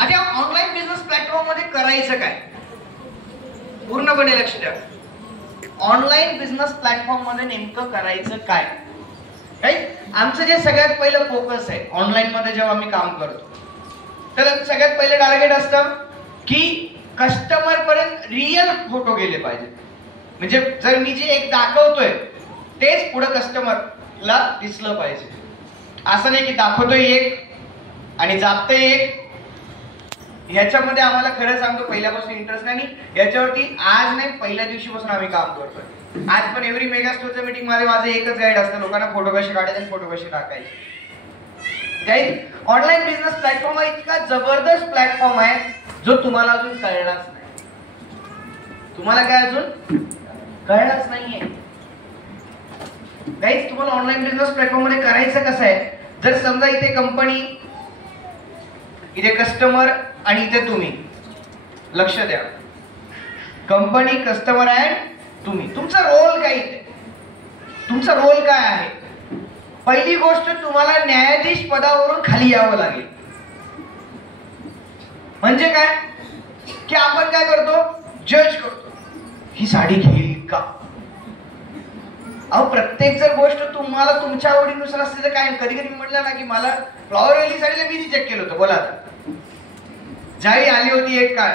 आता online business platform मध्ये करायचं काय, पूर्णपणे लक्ष द्या. ऑनलाईन बिझनेस प्लॅटफॉर्म मध्ये नेमकं करायचं काय? आमचं जे सगळ्यात पहिलं फोकस आहे ऑनलाईन मध्ये जेव्हा आम्ही काम करतो, तर सगळ्यात पहिलं टार्गेट असतं की कस्टमर पर्यंत रिअल फोटो गेले पाहिजे. म्हणजे जर मी जे एक दाखवतोय तेच पुढे कस्टमरला दिसलं पाहिजे. असं नाही की दाखवतोय एक आणि जातोय एक. ह्याच्यामध्ये आम्हाला खरं सांगतो पहिल्यापासून इंटरेस्ट नाही आणि याच्यावरती आज नाही पहिल्या दिवशीपासून आम्ही काम करतोय. आज पण एव्हरी मेगा स्टोरच्या मीटिंग मध्ये माझं एकच गाईड असतं, लोकांना फोटो कसे काढायचे आणि फोटो कसे टाकायचे. ऑनलाईन बिझनेस प्लॅटफॉर्म हा इतका जबरदस्त प्लॅटफॉर्म आहे जो तुम्हाला अजून कळलाच नाही. तुम्हाला काय अजून कळलाच नाहीये. गाईज तुम्हाला ऑनलाईन बिझनेस प्लॅटफॉर्म मध्ये करायचं कसं आहे, जर समजा इथे कंपनी, इथे कस्टमर आणि इथे तुम्ही, लक्ष द्या, कंपनी, कस्टमर अँड तुम्ही, तुमचा रोल काय इथे, तुमचा रोल काय आहे? पहिली गोष्ट, तुम्हाला न्यायाधीश पदावरून खाली यावं लागेल. म्हणजे काय की आपण काय करतो, जज करतो, ही साडी घेईल का. अहो प्रत्येक जर गोष्ट तुम्हाला तुमच्या आवडीनुसार असते तर काय. कधी कधी म्हटलं ना की मला फ्लॉवर वेली साडीला मी रिजेक्ट केलं होतं. बोला आता, ज्यावेळी आली होती एक काळ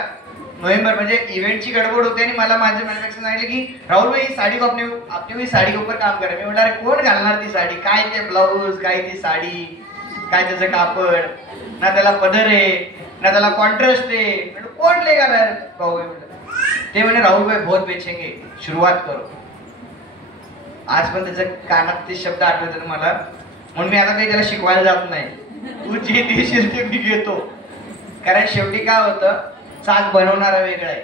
नोव्हेंबर, म्हणजे इव्हेंटची गडबड होती आणि मला माझ्या मॅन्युफॅक्चर सांगितलं की राहुल भाई साडी को आपने साडी के ऊपर काम करा. मी म्हटलं अरे कोण घालणार ती साडी, काय ते ब्लाऊज, काय ती साडी, काय त्याचं कापड, ना त्याला पदर आहे ना त्याला कॉन्ट्रास्ट आहे, कोण ले घालणार भाऊ. ते म्हणे राहुल भाई बहुत बेचेंगे, सुरुवात करो. आज पण त्याचं कानात ते शब्द आठवतात मला, म्हणून मी आता काही त्याला शिकवायला जात नाही. तू जे देशील ते मी घेतो. कारण शेवटी काय होतं, चाक बनवणारा वेगळा आहे,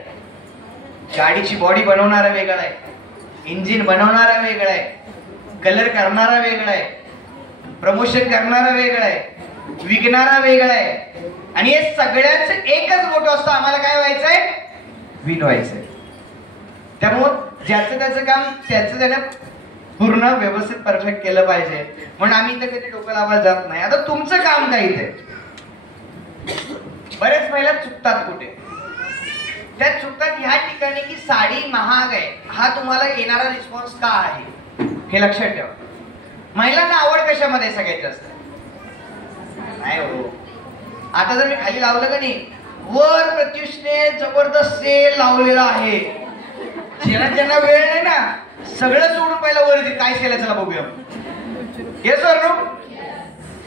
गाडीची बॉडी बनवणारा वेगळा आहे, इंजिन बनवणारा वेगळा आहे, कलर करणारा वेगळा आहे, प्रमोशन करणारा वेगळा आहे, विकणारा वेगळा आहे. आणि हे सगळ्याच एकच मोठं असतं, आम्हाला काय व्हायचंय, विन व्हायचंय. त्यामुळं ज्याचं त्याचं काम त्याचं त्याने पूर्ण व्यवस्थित परफेक्ट केलं पाहिजे. म्हणून आम्ही इथे कधी डोकं लावायला जात नाही. आता तुमचं काम काय इथे, बरेच महिला चुकतात कुठे, त्या चुकतात ह्या ठिकाणी की साडी महाग आहे. हा तुम्हाला येणारा रिस्पॉन्स का आहे हे लक्षात ठेवा. महिलांना आवड कशामध्ये सगळ्यात जास्त नाही हो. आता जर मी खाली लावलं का नाही, वर प्रत्युषने जबरदस्त सेल लावलेला आहे. ज्यांना वेळ नाही ना, सगळं सोडून पहिला वर येते काय सेल आहे चला बघूया. Yes or no.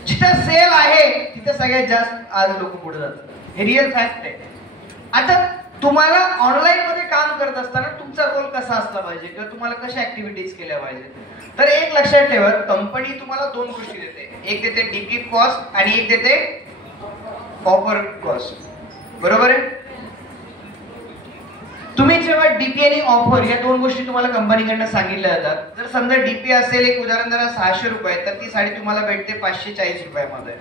जिथं सेल आहे तिथं सगळ्यात जास्त आज लोक पुढे जातात. हे रिअल फॅक्ट आहे. आता तुम्हाला ऑनलाईन मध्ये काम करत असताना तुमचा रोल कसा असला पाहिजे किंवा तुम्हाला कशा ऍक्टिव्हिटीज केल्या पाहिजे, तर एक लक्षात ठेवा, कंपनी तुम्हाला दोन गोष्टी देते. एक देते डीपी कॉस्ट आणि एक देते ऑफर कॉस्ट. बरोबर आहे. तुम्ही जेव्हा डीपी आणि ऑफर या दोन गोष्टी तुम्हाला कंपनीकडनं सांगितल्या जातात, जर समजा डीपी असेल एक उदाहरण जरा 600 रुपये, तर ती साडी तुम्हाला भेटते 540 रुपयामध्ये,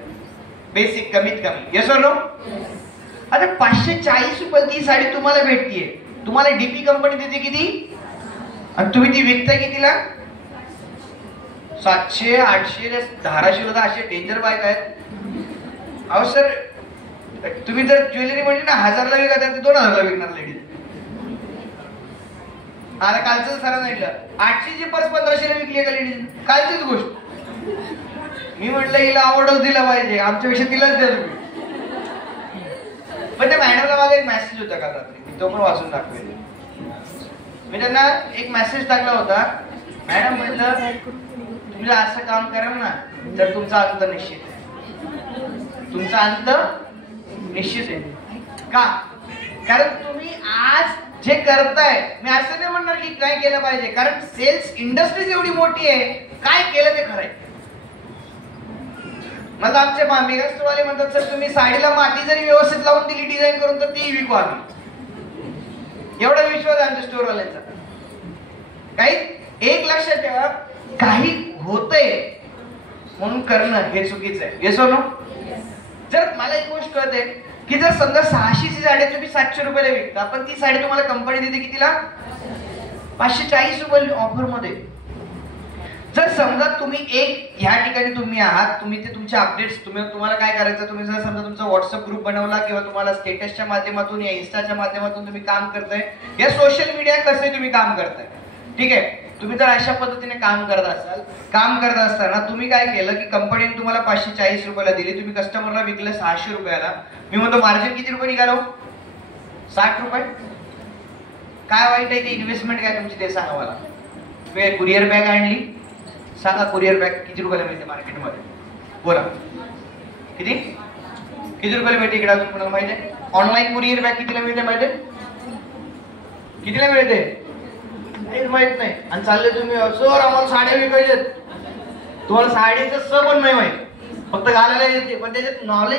बेसिक कमीत कमी. Yes or no. आता 540 रुपये ती साडी तुम्हाला भेटतीये, तुम्हाला डीपी कंपनी देते किती, आणि तुम्ही ती विकताय कितीला, 700, 800, धाराशिव असे डेंजर बाईक आहेत. अहो सर, तुम्ही जर ज्वेलरी म्हणली ना 1000ला विकत आहे, 2000ला विकणार लेडीज. आता कालचं सरांना सांगितलं 800ची पर्स 1500ला विकली का लेडीज, कालचीच गोष्ट. मी म्हटलं हिला आवडच दिला पाहिजे, आमच्यापेक्षा तिलाच द्या तुम्ही. पण त्या मॅडमला माझा एक मेसेज होता काल रात्री, मी तो पण वाचून दाखवेल. मी त्यांना एक मेसेज टाकला होता, मॅडम म्हटलं तुम्ही असं काम करा ना तर तुमचा अंत निश्चित आहे. तुमचा अंत निश्चित आहे. का? कारण तुम्ही आज जे करताय, मी असं नाही म्हणणार की काय केलं पाहिजे, कारण सेल्स इंडस्ट्रीज एवढी मोठी आहे, काय केलं ते खरंय. मला आमचे मेगा स्टोरवाले म्हणतात सर तुम्ही साडीला माती जरी व्यवस्थित लावून दिली डिझाईन करून तर ती विकू आम्ही. एवढा विश्वास आहे आमच्या स्टोरवाल्यांचा. काही एक लक्षात ठेवा, काही होतंय म्हणून करणं हे चुकीचं आहे. येस और नो. जर मला एक गोष्ट कळते की जर समजा 600ची साडी तुम्ही 700 रुपयाला विकता, पण ती साडी तुम्हाला कंपनी देते कितीला, 540 रुपये ऑफर मध्ये. जर समजा तुम्ही एक ह्या ठिकाणी तुम्ही आहात, तुम्ही ते तुमचे अपडेट्स तुम्हाला काय करायचं, तुम्ही जर समजा तुमचा व्हॉट्सअप ग्रुप बनवला किंवा तुम्हाला स्टेटसच्या माध्यमातून या इन्स्टाच्या माध्यमातून तुम्ही काम करताय, या सोशल मीडिया कसे तुम्ही काम करताय, ठीक आहे. तुम्ही जर अशा पद्धतीने काम करत असाल, काम करत असताना तुम्ही काय केलं की कंपनीने तुम्हाला 540 रुपयाला दिली, तुम्ही कस्टमरला विकलं 600 रुपयाला. मी म्हणतो मार्जिन किती रुपये निघालो? 60 रुपये. काय वाईट आहे ते इन्व्हेस्टमेंट काय तुमची ते सांगा मला. तुम्ही कुरिअर बॅग आणली, सांगा कुरिअर बॅग किती रुपयाला मिळते मार्केटमध्ये? बोला किती किती रुपयाला मिळते इकडे? अजून कोणाला माहिती आहे? ऑनलाईन कुरिअर बॅग कितीला मिळते माहिती आहे? कितीला मिळते माहित नाही. आणि चालले तुम्ही सर आम्हाला साड्या विकायच्यात. तुम्हाला साडीचं स पण नाही माहित, फक्त घालायला येते, पण त्याच्यात नॉलेज